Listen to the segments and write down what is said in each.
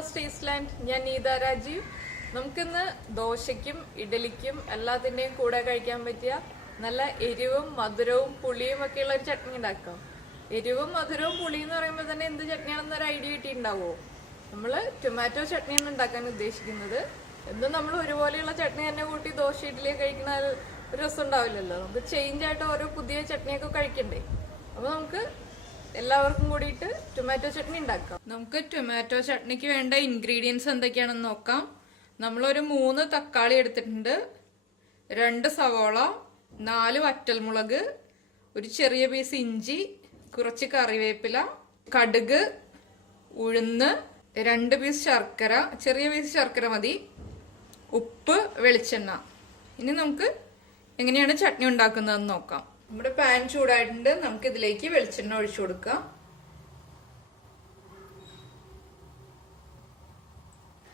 Fast ഈസ്റ്റ്ലാൻഡ്. ഞാൻ നീത രാജീവ്. നമുക്കിന്ന് ദോശയ്ക്കും ഇഡലിക്കും എല്ലാത്തിൻ്റെയും കൂടെ കഴിക്കാൻ പറ്റിയ നല്ല എരിവും മധുരവും പുളിയും ഒക്കെയുള്ള ഒരു ചട്നി ഉണ്ടാക്കാം. എരിവും മധുരവും പുളിയും എന്ന് പറയുമ്പോൾ തന്നെ എന്ത് ചട്നിയാണെന്നൊരു ഐഡിയ കിട്ടിയിട്ടുണ്ടാവുമോ? നമ്മൾ ടൊമാറ്റോ ചട്നിയാണ് ഉണ്ടാക്കാൻ ഉദ്ദേശിക്കുന്നത്. എന്നും നമ്മൾ ഒരുപോലെയുള്ള ചട്നി തന്നെ കൂട്ടി ദോശ ഇഡ്ഡലി കഴിക്കുന്ന ഒരു രസം ഉണ്ടാവില്ലല്ലോ. നമുക്ക് ചേഞ്ച് ആയിട്ട് ഓരോ പുതിയ ചട്നിയൊക്കെ കഴിക്കണ്ടേ. അപ്പോൾ നമുക്ക് എല്ലാവർക്കും കൂടിയിട്ട് ടൊമാറ്റോ ചട്നി ഉണ്ടാക്കാം. നമുക്ക് ടൊമാറ്റോ ചട്നിക്ക് വേണ്ട ഇൻഗ്രീഡിയൻസ് എന്തൊക്കെയാണെന്ന് നോക്കാം. നമ്മളൊരു 3 തക്കാളി എടുത്തിട്ടുണ്ട്, 2 സവോള, 4 വറ്റൽമുളക്, ഒരു ചെറിയ പീസ് ഇഞ്ചി, കുറച്ച് കറിവേപ്പില, കടുക്, ഉഴുന്ന്, 2 പീസ് ശർക്കര, ചെറിയ പീസ് ശർക്കര മതി, ഉപ്പ്, വെളിച്ചെണ്ണ. ഇനി നമുക്ക് എങ്ങനെയാണ് ചട്നി ഉണ്ടാക്കുന്നതെന്ന് നോക്കാം. നമ്മുടെ പാൻ ചൂടായിട്ടുണ്ട്. നമുക്ക് ഇതിലേക്ക് വെളിച്ചെണ്ണ ഒഴിച്ചു കൊടുക്കാം.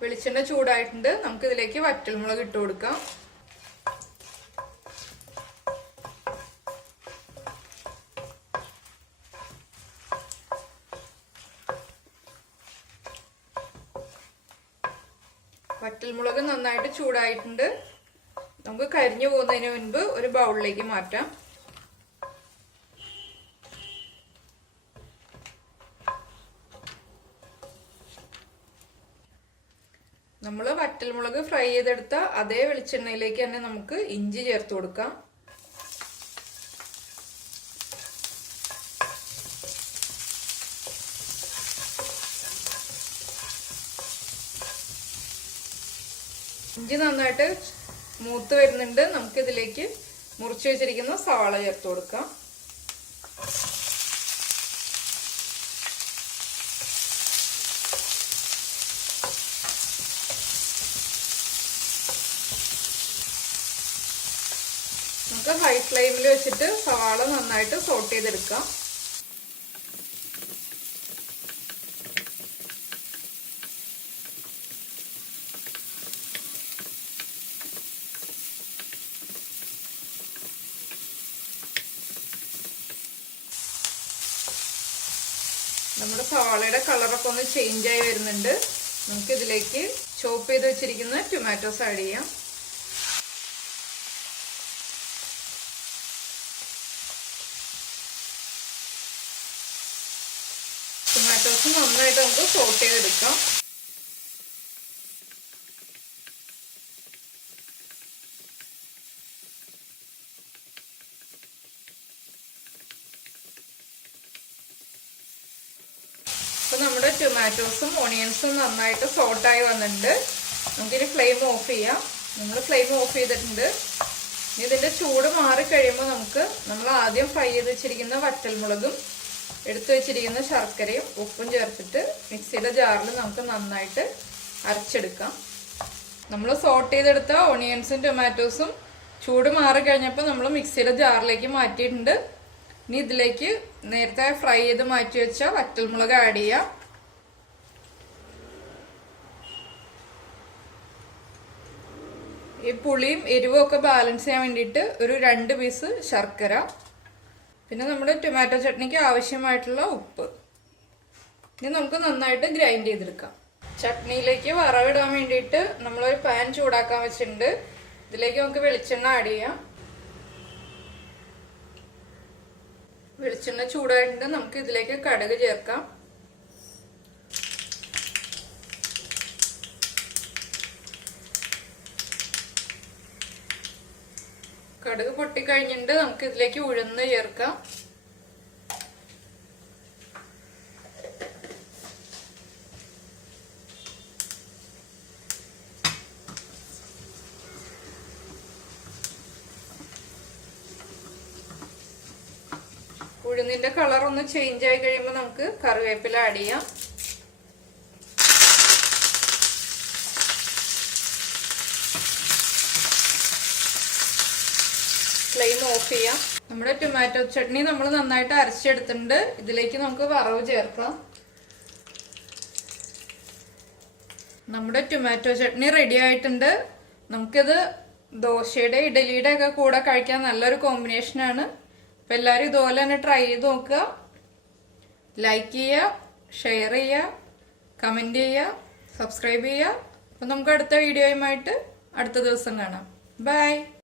വെളിച്ചെണ്ണ ചൂടായിട്ടുണ്ട്. നമുക്ക് ഇതിലേക്ക് വറ്റൽമുളക് ഇട്ട് കൊടുക്കാം. വറ്റൽമുളക് നന്നായിട്ട് ചൂടായിട്ടുണ്ട്. നമുക്ക് കരിഞ്ഞു പോകുന്നതിന് മുൻപ് ഒരു ബൗളിലേക്ക് മാറ്റാം. നമ്മൾ വറ്റൽമുളക് ഫ്രൈ ചെയ്തെടുത്ത അതേ വെളിച്ചെണ്ണയിലേക്ക് തന്നെ നമുക്ക് ഇഞ്ചി ചേർത്ത് കൊടുക്കാം. ഇഞ്ചി നന്നായിട്ട് മൂത്ത് വരുന്നുണ്ട്. നമുക്കിതിലേക്ക് മുറിച്ച് വെച്ചിരിക്കുന്ന സവാള ചേർത്ത് കൊടുക്കാം. നമുക്ക് ഹൈ ഫ്ലെയിമിൽ വെച്ചിട്ട് സവാള നന്നായിട്ട് സോട്ട് ചെയ്തെടുക്കാം. നമ്മുടെ സവാളയുടെ കളറൊക്കെ ഒന്ന് ചേഞ്ച് ആയി വരുന്നുണ്ട്. നമുക്ക് ഇതിലേക്ക് ചോപ്പ് ചെയ്ത് വെച്ചിരിക്കുന്ന ടൊമാറ്റോസ് ആഡ് ചെയ്യാം. ടൊമാറ്റോസ് നന്നായിട്ട് നമുക്ക് സോട്ട് ചെയ്തെടുക്കാം. അപ്പൊ നമ്മുടെ ടൊമാറ്റോസും ഓണിയൻസും നന്നായിട്ട് സോട്ടായി വന്നിട്ടുണ്ട്. നമുക്കിനി ഫ്ലെയിം ഓഫ് ചെയ്യാം. നമ്മൾ ഫ്ലെയിം ഓഫ് ചെയ്തിട്ടുണ്ട്. ഇനി ഇതിന്റെ ചൂട് മാറി കഴിയുമ്പോൾ നമ്മൾ ആദ്യം ഫ്രൈ ചെയ്ത് വെച്ചിരിക്കുന്ന വറ്റൽമുളകും എടുത്തു വെച്ചിരിക്കുന്ന ശർക്കരയും ഉപ്പും ചേർത്തിട്ട് മിക്സിയുടെ ജാറിൽ നമുക്ക് നന്നായിട്ട് അരച്ചെടുക്കാം. നമ്മൾ സോട്ട് ചെയ്തെടുത്ത ഓണിയൻസും ടൊമാറ്റോസും ചൂട് മാറി കഴിഞ്ഞപ്പോൾ നമ്മൾ മിക്സിയുടെ ജാറിലേക്ക് മാറ്റിയിട്ടുണ്ട്. ഇനി ഇതിലേക്ക് നേരത്തെ ഫ്രൈ ചെയ്ത് മാറ്റി വെച്ച വറ്റൽമുളക് ആഡ് ചെയ്യാം. ഈ പുളിയും എരിവും ഒക്കെ ബാലൻസ് ചെയ്യാൻ വേണ്ടിയിട്ട് ഒരു 2 പീസ് ശർക്കര, പിന്നെ നമ്മുടെ ടൊമാറ്റോ ചട്നിക്ക് ആവശ്യമായിട്ടുള്ള ഉപ്പ്. ഇനി നമുക്ക് നന്നായിട്ട് ഗ്രൈൻഡ് ചെയ്തെടുക്കാം. ചട്നിയിലേക്ക് വറവിടാൻ വേണ്ടിയിട്ട് നമ്മളൊരു പാൻ ചൂടാക്കാൻ വെച്ചിട്ടുണ്ട്. ഇതിലേക്ക് നമുക്ക് വെളിച്ചെണ്ണ ആഡ് ചെയ്യാം. വെളിച്ചെണ്ണ ചൂടായിട്ടുണ്ട്. നമുക്ക് ഇതിലേക്ക് കടുക് ചേർക്കാം. കടുക് പൊട്ടിക്കഴിഞ്ഞിട്ടുണ്ട്. നമുക്ക് ഇതിലേക്ക് ഉഴുന്ന് ചേർക്കാം. ഉഴുന്നിന്റെ കളർ ഒന്ന് ചേഞ്ച് ആയി കഴിയുമ്പോൾ നമുക്ക് കറിവേപ്പില ആഡ് ചെയ്യാം. ഫ്ലെയിം ഓഫ് ചെയ്യാം. നമ്മുടെ ടൊമാറ്റോ ചട്നി നമ്മൾ നന്നായിട്ട് അരച്ചെടുത്തിട്ടുണ്ട്. ഇതിലേക്ക് നമുക്ക് വറവ് ചേർക്കാം. നമ്മുടെ ടൊമാറ്റോ ചട്നി റെഡി ആയിട്ടുണ്ട്. നമുക്കിത് ദോശയുടെ ഇഡലിയുടെ ഒക്കെ കൂടെ കഴിക്കാൻ നല്ലൊരു കോമ്പിനേഷനാണ്. അപ്പൊ എല്ലാവരും ഇതുപോലെ തന്നെ ട്രൈ ചെയ്ത് നോക്കുക. ലൈക്ക് ചെയ്യുക, ഷെയർ ചെയ്യുക, കമന്റ് ചെയ്യുക, സബ്സ്ക്രൈബ് ചെയ്യുക. അപ്പം നമുക്ക് അടുത്ത വീഡിയോയുമായിട്ട് അടുത്ത ദിവസം കാണാം. ബൈ.